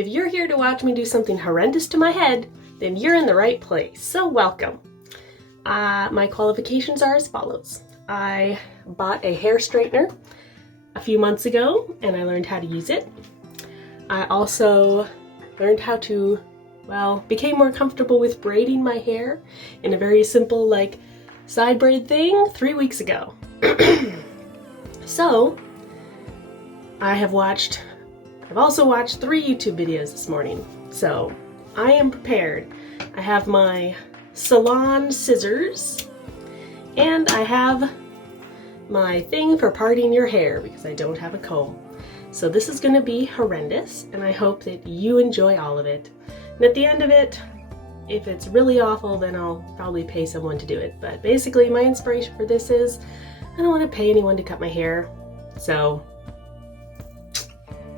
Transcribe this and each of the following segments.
If you're here to watch me do something horrendous to my head, then you're in the right place, so welcome. My qualifications are as follows. I bought a hair straightener a few months ago and I learned how to use it. I also learned how to, became more comfortable with braiding my hair in a very simple side braid thing 3 weeks ago. So, I've also watched 3 YouTube videos this morning, so I am prepared. I have my salon scissors, and I have my thing for parting your hair because I don't have a comb. So this is going to be horrendous, and I hope that you enjoy all of it. And at the end of it, if it's really awful, then I'll probably pay someone to do it. But basically, my inspiration for this is I don't want to pay anyone to cut my hair. So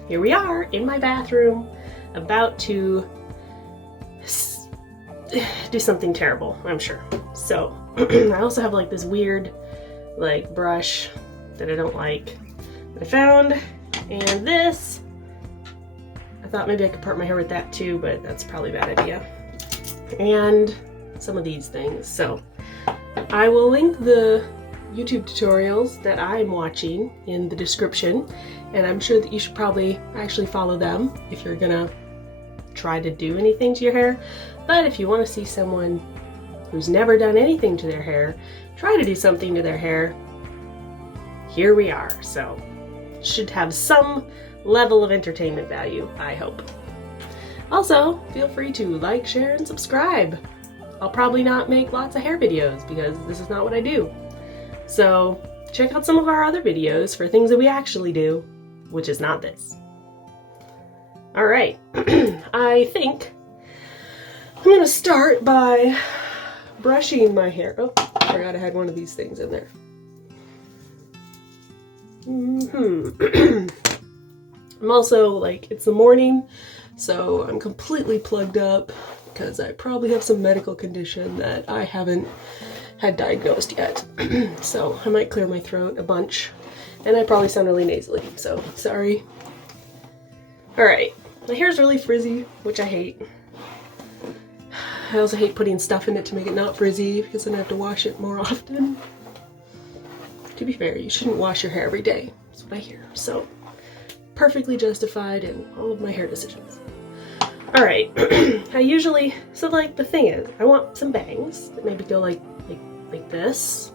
here we are in my bathroom, about to do something terrible, I'm sure. So I also have this weird brush that I don't like that I found, and this, I thought maybe I could part my hair with that too, but that's probably a bad idea. And some of these things. So I will link the YouTube tutorials that I'm watching in the description, and I'm sure that you should probably actually follow them if you're gonna try to do anything to your hair. But if you want to see someone who's never done anything to their hair try to do something to their hair, here we are. So it should have some level of entertainment value, I hope. Also, feel free to like, share, and subscribe. I'll probably not make lots of hair videos because this is not what I do. So check out some of our other videos for things that we actually do, which is not this. Alright, I think I'm going to start by brushing my hair. Oh, I forgot I had one of these things in there. I'm also, it's the morning, so I'm completely plugged up because I probably have some medical condition that I haven't had diagnosed yet. So I might clear my throat a bunch, and I probably sound really nasally, so sorry. Alright, my hair's really frizzy, which I hate. I also hate putting stuff in it to make it not frizzy because then I have to wash it more often. To be fair, you shouldn't wash your hair every day. That's what I hear. So, perfectly justified in all of my hair decisions. Alright, the thing is, I want some bangs that maybe go like this.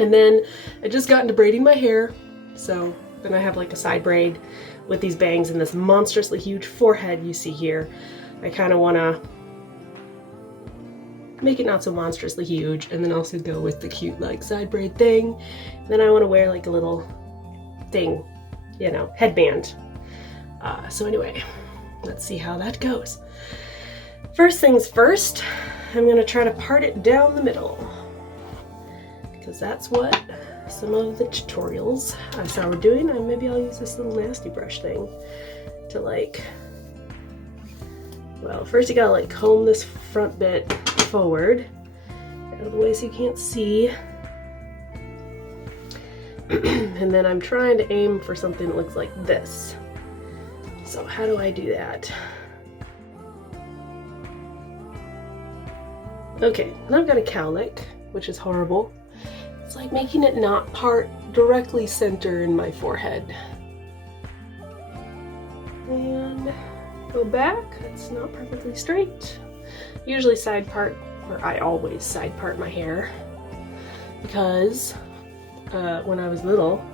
And then I just got into braiding my hair, so then I have a side braid with these bangs and this monstrously huge forehead you see here. I kind of want to make it not so monstrously huge, and then also go with the cute side braid thing. And then I want to wear a little thing, headband. So anyway, let's see how that goes. First things first, I'm going to try to part it down the middle, because that's what some of the tutorials I saw were doing. And maybe I'll use this little nasty brush thing to first you gotta comb this front bit forward out of the way so you can't see. And then I'm trying to aim for something that looks like this. So how do I do that? Okay, now I've got a cowlick, which is horrible. It's like making it not part directly center in my forehead. And go back. It's not perfectly straight. Usually I always side part my hair because when I was little,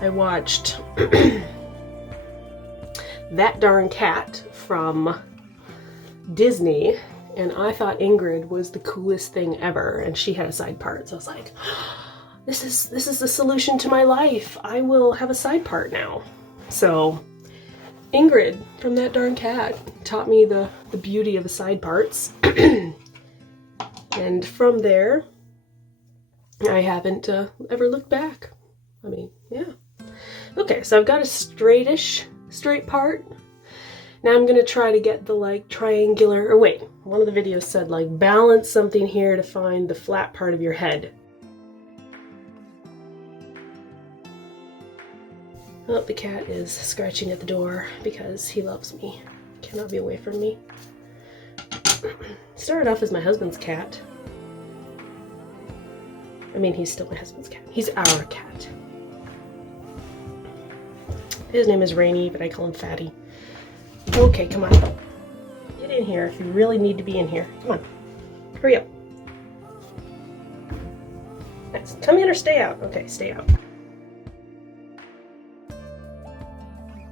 I watched That Darn Cat from Disney, and I thought Ingrid was the coolest thing ever, and she had a side part. So I was like, this is the solution to my life. I will have a side part now. So Ingrid from That Darn Cat taught me the beauty of the side parts. And from there, I haven't ever looked back. I mean, yeah. Okay, so I've got a straight part. Now I'm gonna try to get the triangular, or wait, one of the videos said balance something here to find the flat part of your head. Oh, the cat is scratching at the door because he loves me. Cannot be away from me. Started off as my husband's cat. I mean, he's still my husband's cat. He's our cat. His name is Rainy, but I call him Fatty. Okay, come on. Get in here if you really need to be in here. Come on. Hurry up. Nice. Come in or stay out. Okay, stay out.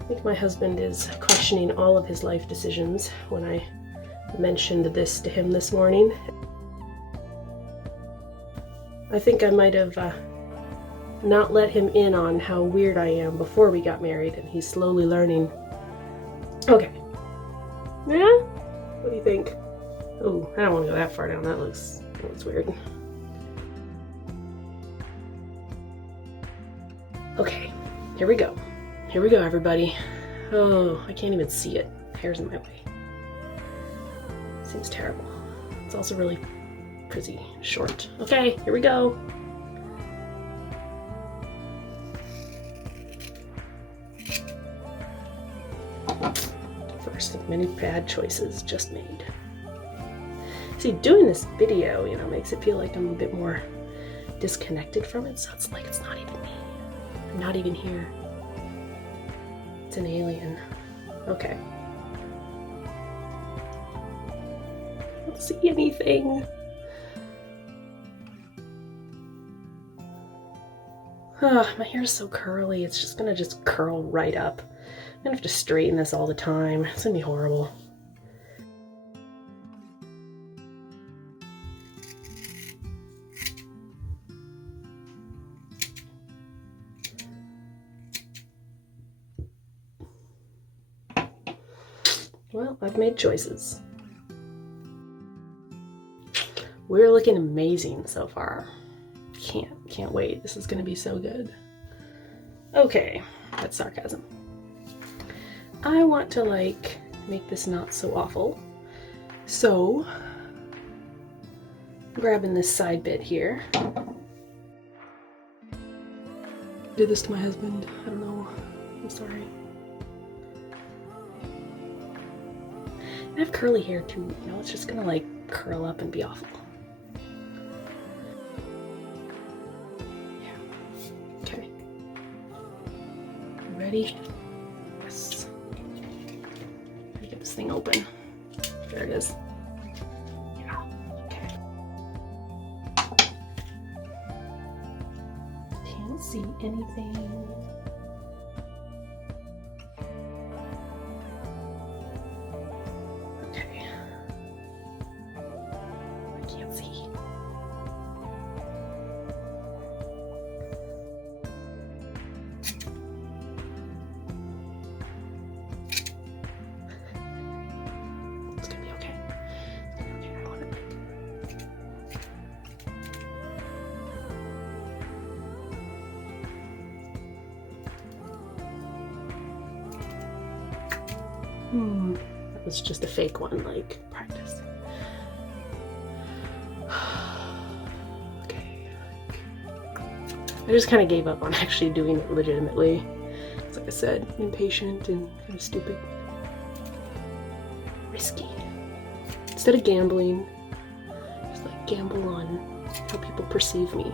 I think my husband is questioning all of his life decisions when I mentioned this to him this morning. I think I might have not let him in on how weird I am before we got married, and he's slowly learning. Okay. Yeah? What do you think? Oh, I don't want to go that far down. That looks weird. Okay, here we go. Here we go, everybody. Oh, I can't even see it. Hair's in my way. Seems terrible. It's also really pretty short. Okay, here we go. First of many bad choices just made. See, doing this video, makes it feel like I'm a bit more disconnected from it, so it's like it's not even me. I'm not even here. It's an alien. Okay. I don't see anything. My hair is so curly, it's just gonna curl right up. I'm gonna have to straighten this all the time. It's gonna be horrible. Well, I've made choices. We're looking amazing so far. Can't wait. This is gonna be so good. Okay, that's sarcasm. I want to make this not so awful. So, grabbing this side bit here. Did this to my husband. I don't know. I'm sorry. I have curly hair too, it's just gonna curl up and be awful. Yeah. Okay. Ready? Yes. Let me get this thing open. There it is. Yeah. Okay. Can't see anything. That was just a fake one, practice. Okay. I just kind of gave up on actually doing it legitimately. It's like I said, impatient and kind of stupid. Risky. Instead of gambling, just gamble on how people perceive me,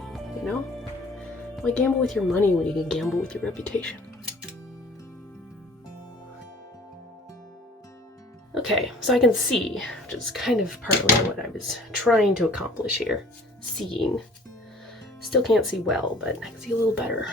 Why gamble with your money when you can gamble with your reputation? Okay, so I can see, which is kind of partly what I was trying to accomplish here. Seeing. Still can't see well, but I can see a little better.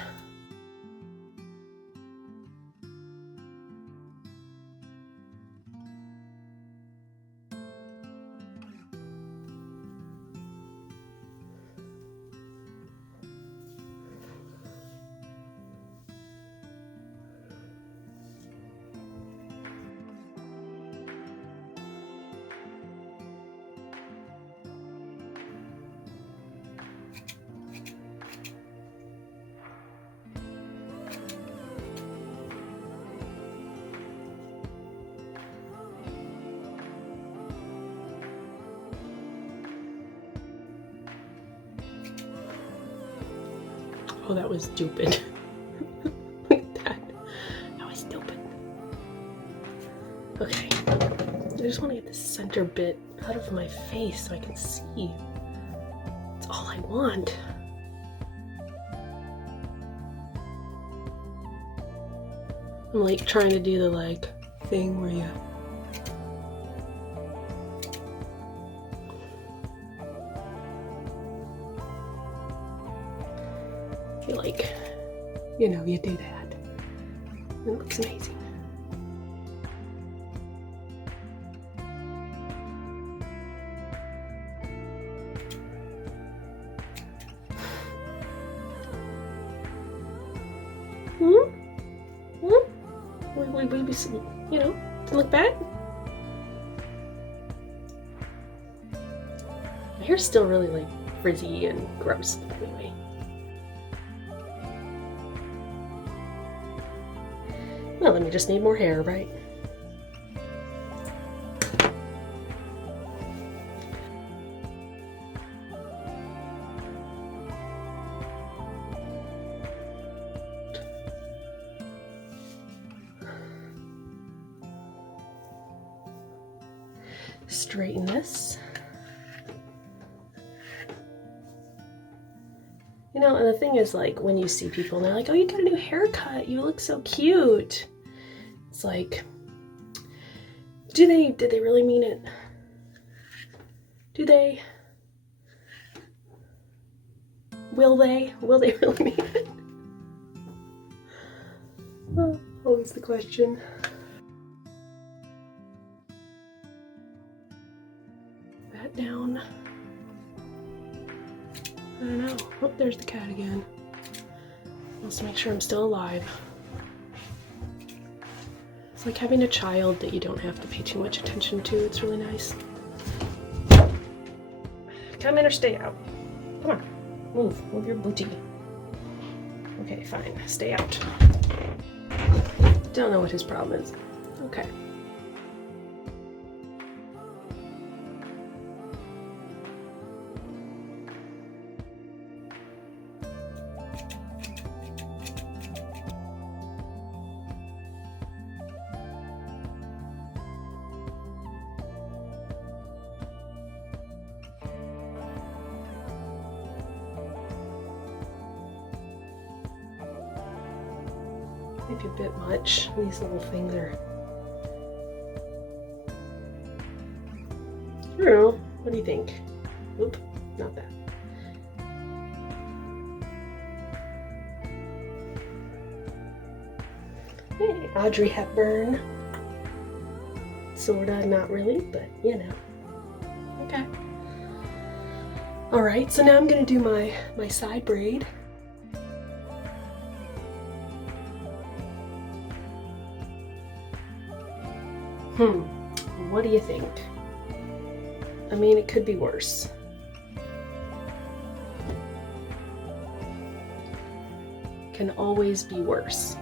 Oh, that was stupid. Look at that. Okay. I just want to get this center bit out of my face so I can see. That's all I want. I'm like trying to do the like thing where you like, you know, you do that. It looks amazing. You know, to look back. My hair's still really like frizzy and gross, but anyway. Well, then we just need more hair, right? Straighten this. You know, and the thing is, like, when you see people and they're like, oh, you got a new haircut, you look so cute. It's like, did they really mean it? Do they? Will they really mean it? Oh, always the question. That down. I don't know. Oh, there's the cat again. Wants to make sure I'm still alive. It's like having a child that you don't have to pay too much attention to. It's really nice. Come in or stay out. Come on. Move your booty. Okay, fine. Stay out. Don't know what his problem is. Okay. Maybe a bit much. These little things are... I don't know. What do you think? Oop, not that. Hey, Audrey Hepburn. Sorta, not really, but you know. Okay. Alright, so now I'm gonna do my side braid. What do you think? I mean, it could be worse. Can always be worse.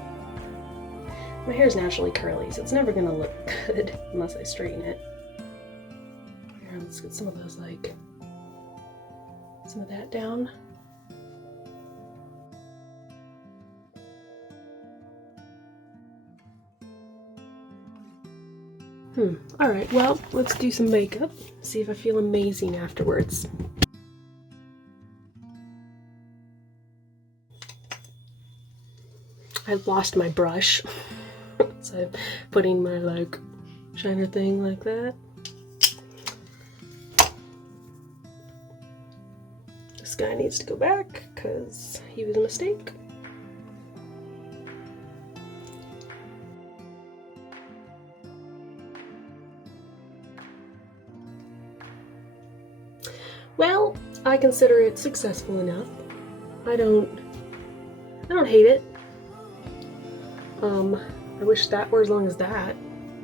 My hair is naturally curly, so it's never gonna look good unless I straighten it. Here, let's get some of those, like, some of that down. Alright, well, let's do some makeup. See if I feel amazing afterwards. I've lost my brush. So I'm putting my, like, shiner thing like that. This guy needs to go back because he was a mistake. Well, I consider it successful enough. I don't hate it. I wish that were as long as that,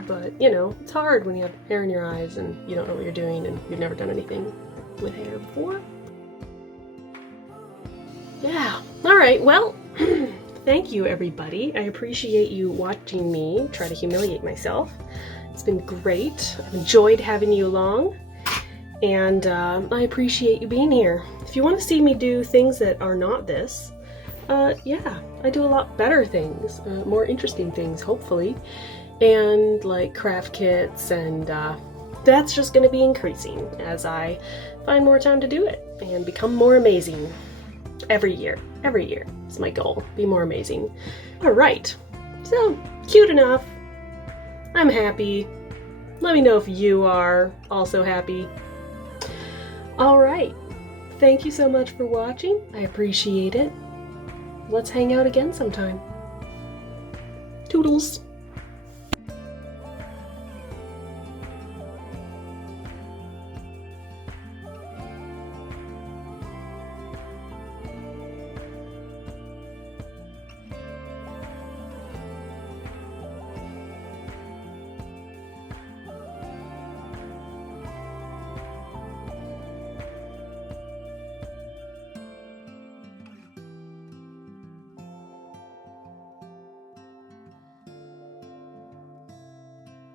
but you know, it's hard when you have hair in your eyes and you don't know what you're doing and you've never done anything with hair before. Yeah, alright, well, thank you everybody. I appreciate you watching me try to humiliate myself. It's been great. I've enjoyed having you along. And I appreciate you being here. If you want to see me do things that are not this, yeah, I do a lot better things, more interesting things, hopefully. and like craft kits, and that's just going to be increasing as I find more time to do it and become more amazing every year. Every year is my goal, be more amazing. All right, so cute enough. I'm happy. Let me know if you are also happy. All right, thank you so much for watching. I appreciate it. Let's hang out again sometime. Toodles.